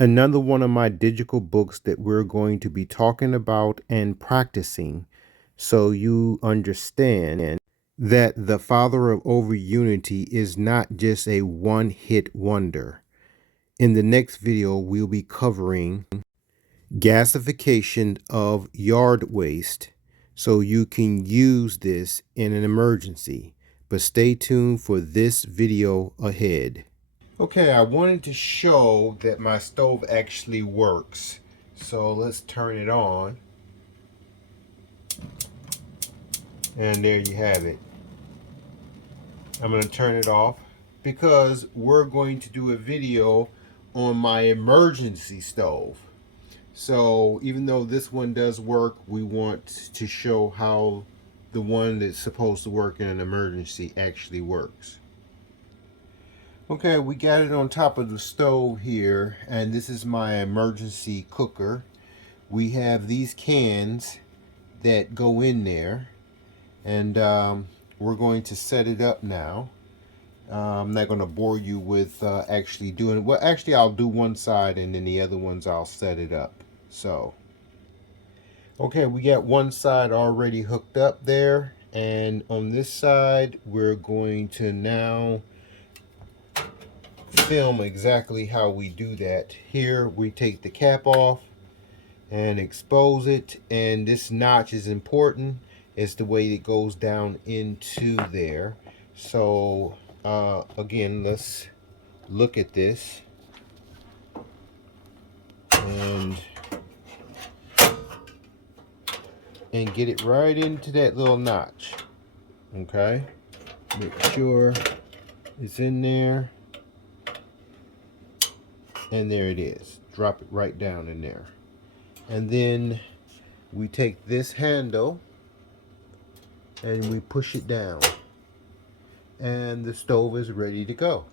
Another one of my digital books that we're going to be talking about and practicing so you understand that the father of overunity is not just a one-hit wonder. In the next video, we'll be covering gasification of yard waste so you can use this in an emergency. But stay tuned for this video ahead. Okay, I wanted to show that my stove actually works. So let's turn it on. And there you have it. I'm going to turn it off because we're going to do a video on my emergency stove. So even though this one does work, we want to show how the one that's supposed to work in an emergency actually works. Okay, we got it on top of the stove here, and this is my emergency cooker. We have these cans that go in there, and we're going to set it up now. I'm not going to bore you with actually doing it. Well, actually, I'll do one side, and then the other ones I'll set it up. So, okay, we got one side already hooked up there, and on this side, we're going to now film exactly how we do that. Here we take the cap off and expose it, and this notch is important. It's the way it goes down into there. So again, let's look at this and get it right into that little notch. Okay, make sure it's in there. And there it is. Drop it right down in there. And then we take this handle and we push it down. And the stove is ready to go.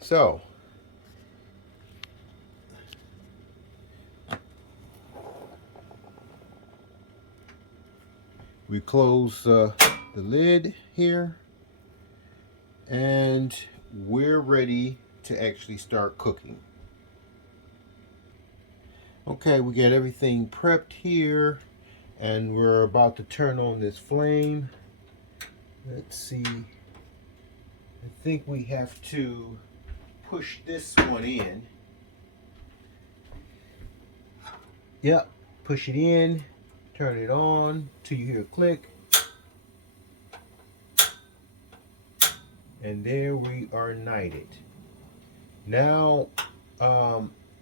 So, we close the lid here. And we're ready to actually start cooking. Okay, we got everything prepped here, and we're about to turn on this flame. Let's see. I think we have to push this one in. Yep, push it in, turn it on till you hear a click. And there we are ignited. Now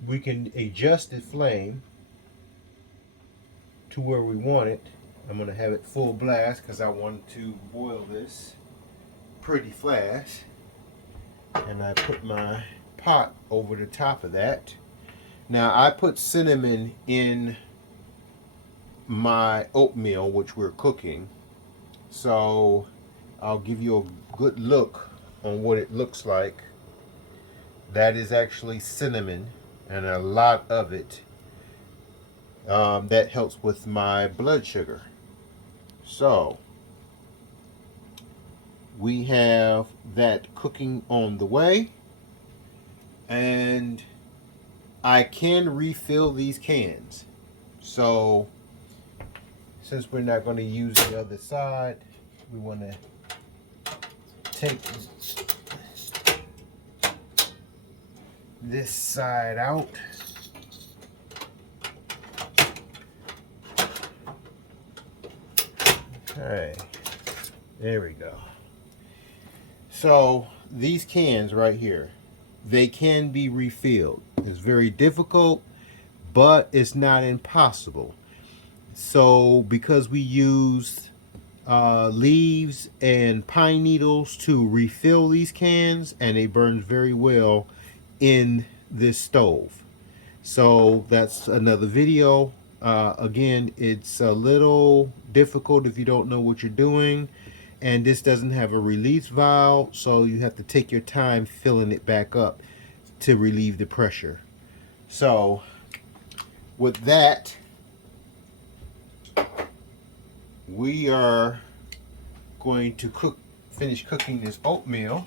we can adjust the flame to where we want it. I'm going to have it full blast because I want to boil this pretty fast. And I put my pot over the top of that. Now I put cinnamon in my oatmeal, which we're cooking. So I'll give you a good look on what it looks like. That is actually cinnamon, and a lot of it. That helps with my blood sugar. So we have that cooking on the way, and I can refill these cans. So since we're not going to use the other side, we want to take this side out. Okay, there we go. So these cans right here, they can be refilled. It's very difficult, but it's not impossible. So because we use leaves and pine needles to refill these cans, and they burn very well in this stove. So that's another video. Again, it's a little difficult if you don't know what you're doing, and this doesn't have a release valve, so you have to take your time filling it back up to relieve the pressure. So with that, we are going to finish cooking this oatmeal.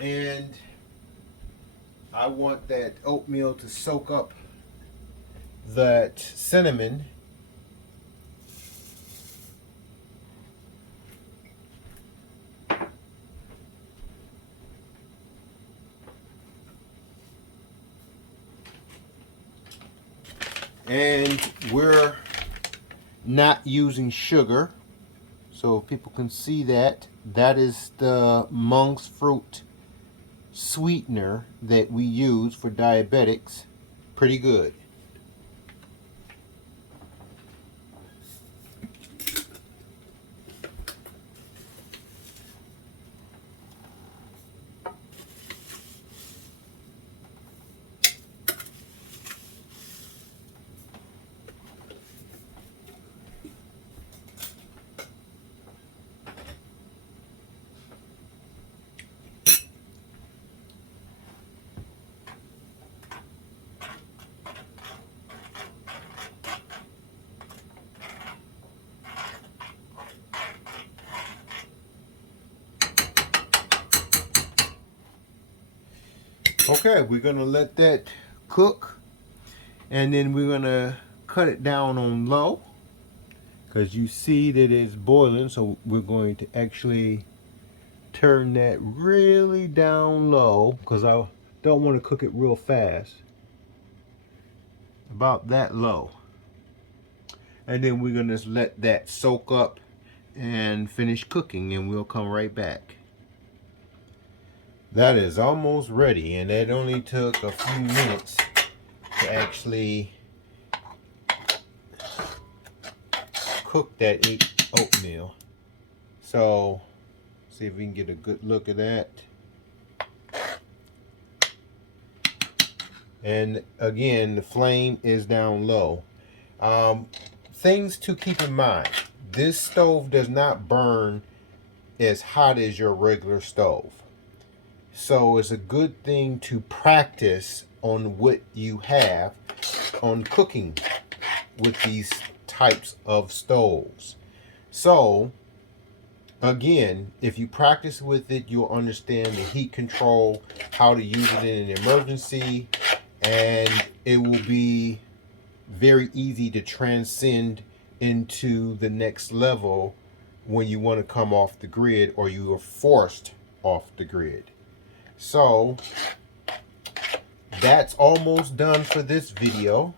And I want that oatmeal to soak up that cinnamon. And we're not using sugar, so people can see that. That is the monk's fruit sweetener that we use for diabetics. Pretty good. Okay, we're gonna let that cook, and then we're gonna cut it down on low, because you see that it's boiling, so we're going to actually turn that really down low, because I don't want to cook it real fast. About that low. And then we're gonna just let that soak up and finish cooking, and we'll come right back. That is almost ready, and it only took a few minutes to actually cook that oatmeal. So see if we can get a good look at that. And again, the flame is down low. Things to keep in mind: this stove does not burn as hot as your regular stove. So it's a good thing to practice on what you have on cooking with these types of stoves. So again, if you practice with it, you'll understand the heat control, how to use it in an emergency, and it will be very easy to transcend into the next level when you want to come off the grid or you are forced off the grid. So that's almost done for this video.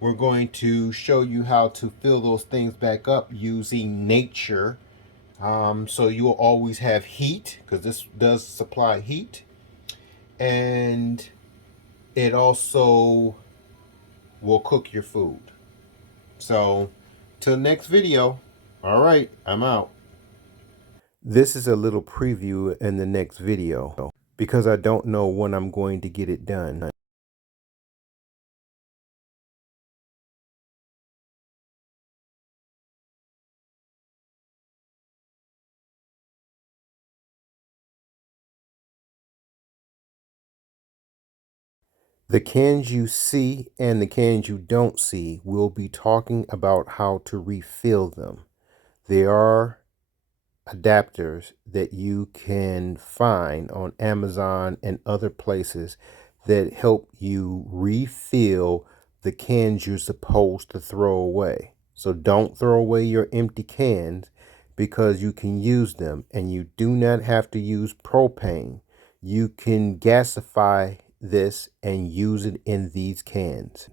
We're going to show you how to fill those things back up using nature. So you will always have heat, because this does supply heat, and it also will cook your food. So till next video. All right, I'm out. This is a little preview in the next video, because I don't know when I'm going to get it done. The cans you see and the cans you don't see, we'll be talking about how to refill them. There are adapters that you can find on Amazon and other places that help you refill the cans you're supposed to throw away. So don't throw away your empty cans, because you can use them, and you do not have to use propane. You can gasify this and use it in these cans.